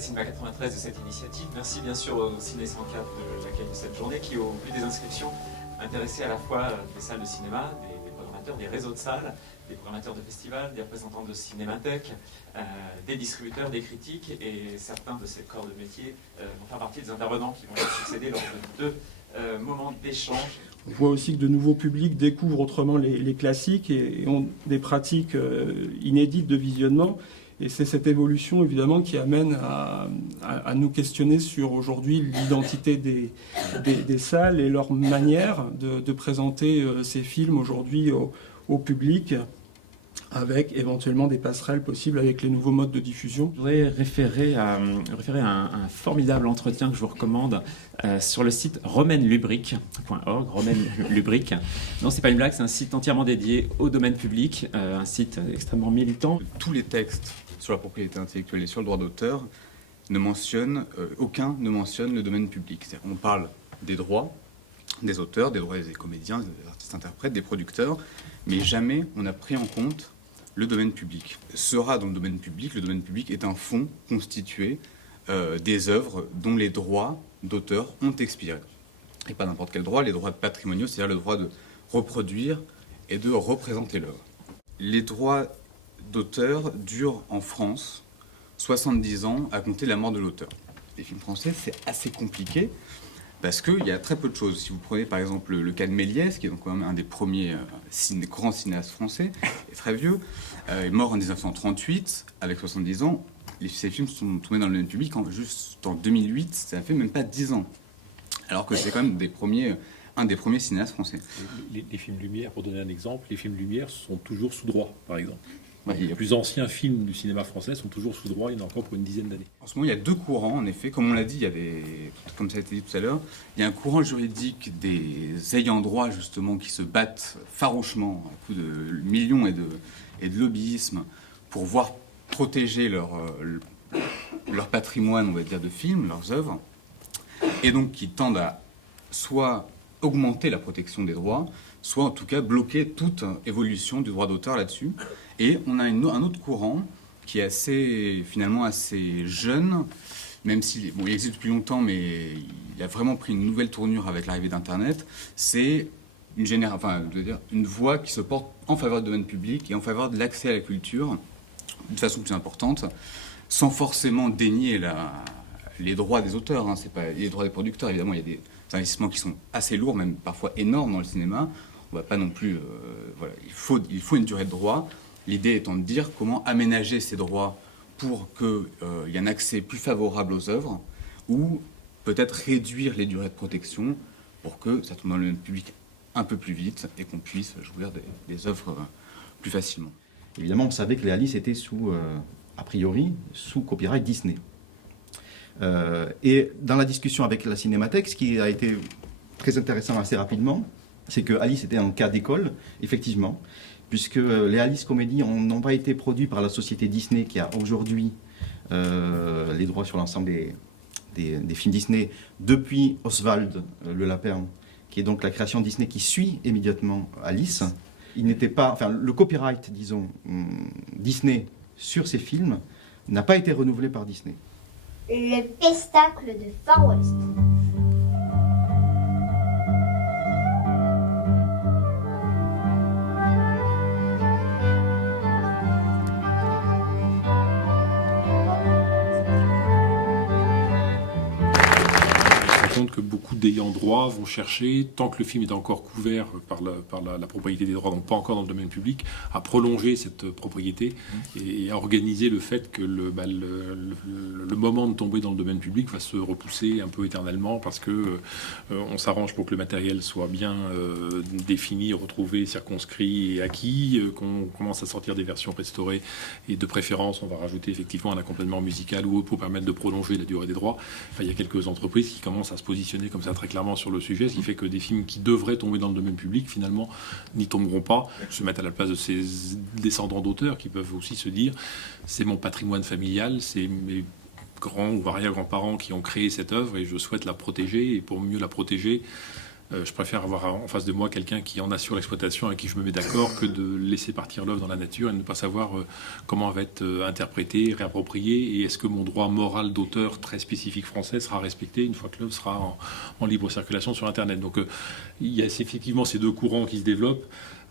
Cinéma 93 de cette initiative. Merci bien sûr au Ciné 104 de l'accueil de cette journée qui, au vu des inscriptions, intéressait à la fois des salles de cinéma, des programmateurs, des réseaux de salles, des programmateurs de festivals, des représentants de Cinémathèque, des distributeurs, des critiques, et certains de ces corps de métier vont faire partie des intervenants qui vont succéder lors de deux moments d'échange. On voit aussi que de nouveaux publics découvrent autrement les classiques et ont des pratiques inédites de visionnement. Et c'est cette évolution, évidemment, qui amène à nous questionner sur, aujourd'hui, l'identité des salles et leur manière de présenter ces films, aujourd'hui, au public, avec éventuellement des passerelles possibles avec les nouveaux modes de diffusion. Je voudrais référer à un formidable entretien que je vous recommande sur le site romainlubric.org. Romainlubric. Non, c'est pas une blague, c'est un site entièrement dédié au domaine public, un site extrêmement militant. Tous les textes sur la propriété intellectuelle et sur le droit d'auteur aucun ne mentionne le domaine public. On parle des droits des auteurs, des droits des comédiens, des artistes-interprètes, des producteurs, mais jamais on n'a pris en compte le domaine public. Sera dans le domaine public est un fonds constitué des œuvres dont les droits d'auteur ont expiré. Et pas n'importe quel droit, les droits patrimoniaux, c'est-à-dire le droit de reproduire et de représenter l'œuvre. Les droits d'auteur durent en France 70 ans à compter la mort de l'auteur. Les films français, c'est assez compliqué parce qu'il y a très peu de choses. Si vous prenez par exemple le cas de Méliès, qui est donc quand même un des premiers grands cinéastes français, et très vieux, est mort en 1938, avec 70 ans. Ces films sont tournés dans le domaine public juste en 2008, ça fait même pas 10 ans. Alors que c'est quand même un des premiers cinéastes français. Les films Lumière, pour donner un exemple, les films Lumière sont toujours sous droit, par exemple. Ouais, les plus anciens films du cinéma français sont toujours sous droit, il y en a encore pour une dizaine d'années. En ce moment, il y a deux courants, en effet. Comme on l'a dit, comme ça a été dit tout à l'heure, il y a un courant juridique des ayants droit, justement, qui se battent farouchement à coups de millions et de lobbyisme pour voir protéger leur patrimoine, on va dire, de films, leurs œuvres, et donc qui tendent à soit augmenter la protection des droits, soit en tout cas bloquer toute évolution du droit d'auteur là-dessus. Et on a un autre courant qui est finalement assez jeune, même s'il il existe depuis longtemps, mais il a vraiment pris une nouvelle tournure avec l'arrivée d'Internet. C'est une voix qui se porte en faveur du domaine public et en faveur de l'accès à la culture de façon plus importante, sans forcément dénier les droits des auteurs. C'est pas les droits des producteurs. Évidemment, il y a des investissements qui sont assez lourds, même parfois énormes dans le cinéma. On va pas non plus... il faut une durée de droit. L'idée étant de dire comment aménager ces droits pour qu'il y ait un accès plus favorable aux œuvres, ou peut-être réduire les durées de protection pour que ça tombe dans le public un peu plus vite et qu'on puisse jouir des œuvres plus facilement. Évidemment, on savait que les Alice étaient a priori, sous copyright Disney. Et dans la discussion avec la Cinémathèque, ce qui a été très intéressant assez rapidement, c'est que Alice était un cas d'école, effectivement, puisque les Alice Comédies n'ont pas été produits par la société Disney qui a aujourd'hui les droits sur l'ensemble des films Disney depuis Oswald le Lapin, qui est donc la création Disney qui suit immédiatement Alice. Il n'était pas, enfin, le copyright, disons, Disney sur ces films n'a pas été renouvelé par Disney. Le pestacle de Far West. Compte que beaucoup d'ayants droit vont chercher, tant que le film est encore couvert par la propriété des droits, donc pas encore dans le domaine public, à prolonger cette propriété et à organiser le fait que le moment de tomber dans le domaine public va se repousser un peu éternellement parce que on s'arrange pour que le matériel soit bien défini, retrouvé, circonscrit et acquis, qu'on commence à sortir des versions restaurées et de préférence on va rajouter effectivement un accompagnement musical ou autre pour permettre de prolonger la durée des droits. Enfin, il y a quelques entreprises qui commencent à se positionner comme ça très clairement sur le sujet, ce qui fait que des films qui devraient tomber dans le domaine public, finalement, n'y tomberont pas, se mettent à la place de ces descendants d'auteurs qui peuvent aussi se dire c'est mon patrimoine familial, c'est mes grands ou arrière-grands-parents qui ont créé cette œuvre et je souhaite la protéger. Et pour mieux la protéger, je préfère avoir en face de moi quelqu'un qui en assure l'exploitation et qui je me mets d'accord que de laisser partir l'œuvre dans la nature et de ne pas savoir comment elle va être interprétée, réappropriée et est-ce que mon droit moral d'auteur très spécifique français sera respecté une fois que l'œuvre sera en libre circulation sur Internet. Donc il y a effectivement ces deux courants qui se développent.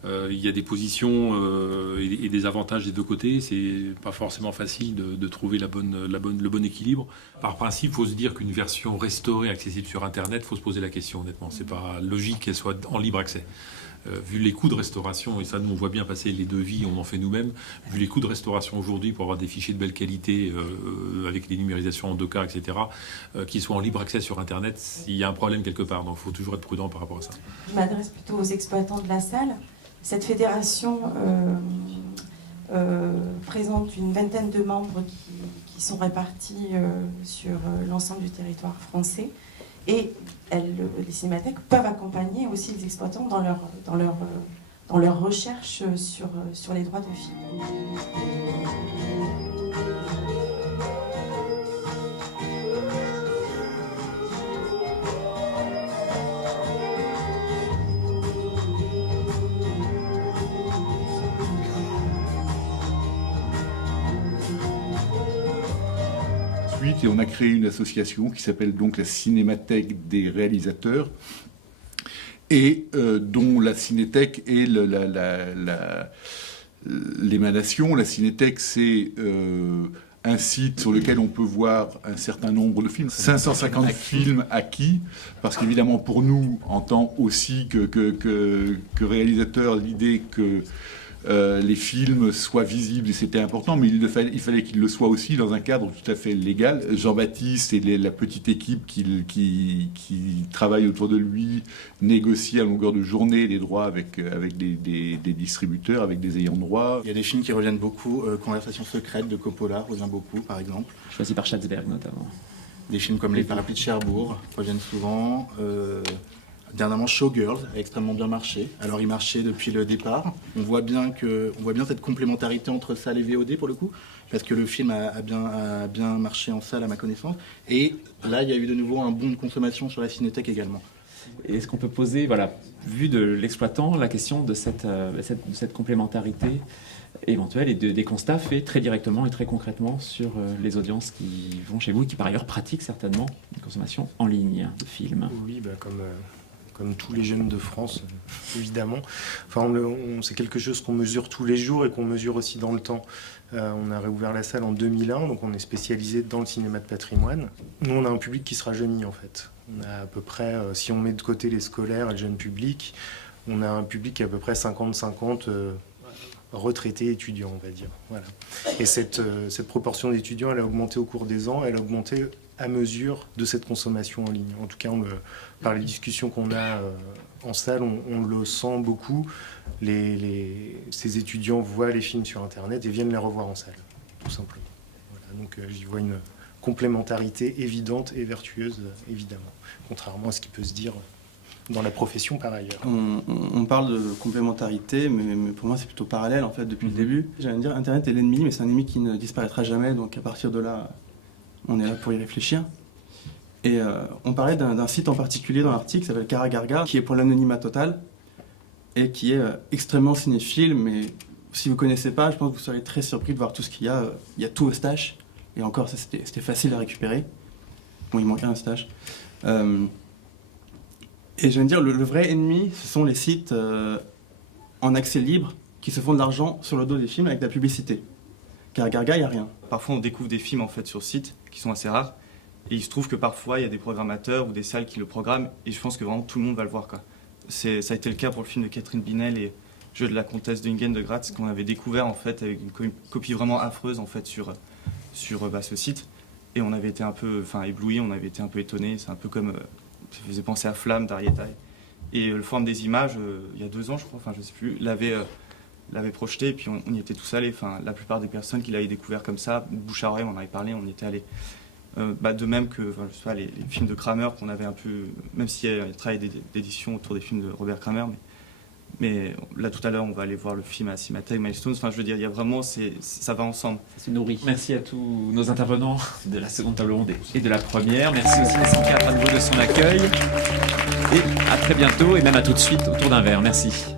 Il y a des positions et des avantages des deux côtés. C'est pas forcément facile de trouver le bon équilibre. Par principe, il faut se dire qu'une version restaurée accessible sur Internet, il faut se poser la question, honnêtement. C'est pas logique qu'elle soit en libre accès. Vu les coûts de restauration, et ça nous on voit bien passer les devis, on en fait nous-mêmes, vu les coûts de restauration aujourd'hui pour avoir des fichiers de belle qualité avec des numérisations en 2K, etc., qui soient en libre accès sur Internet, il y a un problème quelque part. Donc il faut toujours être prudent par rapport à ça. Je m'adresse plutôt aux exploitants de la salle. Cette fédération présente une vingtaine de membres qui sont répartis sur l'ensemble du territoire français. Et les cinémathèques peuvent accompagner aussi les exploitants dans leur recherche sur les droits de film. Et on a créé une association qui s'appelle donc la Cinémathèque des réalisateurs et dont la Cinéthèque est l'émanation. La Cinéthèque, c'est un site sur lequel on peut voir un certain nombre de films. 550 films acquis, parce qu'évidemment pour nous, en tant aussi que réalisateurs, l'idée que les films soient visibles, et c'était important, mais il fallait qu'ils le soient aussi dans un cadre tout à fait légal. Jean-Baptiste et la petite équipe qui travaille autour de lui négocient à longueur de journée les droits avec des distributeurs, avec des ayants droit. Il y a des films qui reviennent beaucoup, Conversation secrète de Coppola revient beaucoup, par exemple. Choisi par Schatzberg notamment. Des films comme Les Parapluies de Cherbourg reviennent souvent. Dernièrement, Showgirls a extrêmement bien marché. Alors, il marchait depuis le départ. On voit bien cette complémentarité entre salle et VOD pour le coup, parce que le film a bien marché en salle à ma connaissance. Et là, il y a eu de nouveau un boom de consommation sur la Cinéthèque également. Est-ce qu'on peut poser, vu de l'exploitant, la question de cette complémentarité éventuelle et des constats faits très directement et très concrètement sur les audiences qui vont chez vous et qui par ailleurs pratiquent certainement une consommation en ligne de films? Oui, comme tous les jeunes de France, évidemment. Enfin, c'est quelque chose qu'on mesure tous les jours et qu'on mesure aussi dans le temps. On a réouvert la salle en 2001, donc on est spécialisé dans le cinéma de patrimoine. Nous, on a un public qui se rajeunit, en fait. On a à peu près, si on met de côté les scolaires et le jeune public, on a un public qui est à peu près 50-50 retraités étudiants, on va dire. Voilà. Et cette proportion d'étudiants, elle a augmenté au cours des ans, elle a augmenté à mesure de cette consommation en ligne. En tout cas, par les discussions qu'on a en salle, on le sent beaucoup. Ces étudiants voient les films sur Internet et viennent les revoir en salle, tout simplement. Voilà, donc j'y vois une complémentarité évidente et vertueuse, évidemment, contrairement à ce qui peut se dire dans la profession par ailleurs. On parle de complémentarité, mais pour moi c'est plutôt parallèle en fait depuis le début. J'allais dire Internet est l'ennemi, mais c'est un ennemi qui ne disparaîtra jamais, donc à partir de là, on est là pour y réfléchir. Et on parlait d'un site en particulier dans l'article qui s'appelle Karagarga, qui est pour l'anonymat total et qui est extrêmement cinéphile, mais si vous ne connaissez pas, je pense que vous serez très surpris de voir tout ce qu'il y a. Il y a tout Eustache, et encore ça c'était facile à récupérer. Bon, il manquait un Eustache. Et je veux dire, le vrai ennemi, ce sont les sites en accès libre qui se font de l'argent sur le dos des films avec de la publicité. Karagarga, il n'y a rien. Parfois, on découvre des films en fait sur site qui sont assez rares. Et il se trouve que parfois, il y a des programmateurs ou des salles qui le programment. Et je pense que vraiment tout le monde va le voir, quoi. Ça a été le cas pour le film de Catherine Binel et Jeu de la comtesse de Ingen de Gratz, qu'on avait découvert en fait avec une copie vraiment affreuse en fait sur ce site. Et on avait été un peu éblouis, on avait été un peu étonnés. C'est un peu comme... ça faisait penser à Flamme d'Arieta. Et le Forum des images, il y a 2 ans, je crois, je sais plus, l'avait projeté et puis on y était tous allés. La plupart des personnes qui l'avaient découvert comme ça, bouche à oreille, on en avait parlé, on y était allés. De même que je sais pas, les films de Kramer qu'on avait un peu, même s'il y a un travail d'édition autour des films de Robert Kramer, Mais là, tout à l'heure, on va aller voir le film à Cinémathèque, Milestones. Enfin, je veux dire, il y a vraiment, ça va ensemble. Ça se nourrit. Merci à tous nos intervenants de la seconde table ronde et de la première. Merci aussi à 104 à nouveau de son accueil. Et à très bientôt, et même à tout de suite autour d'un verre. Merci.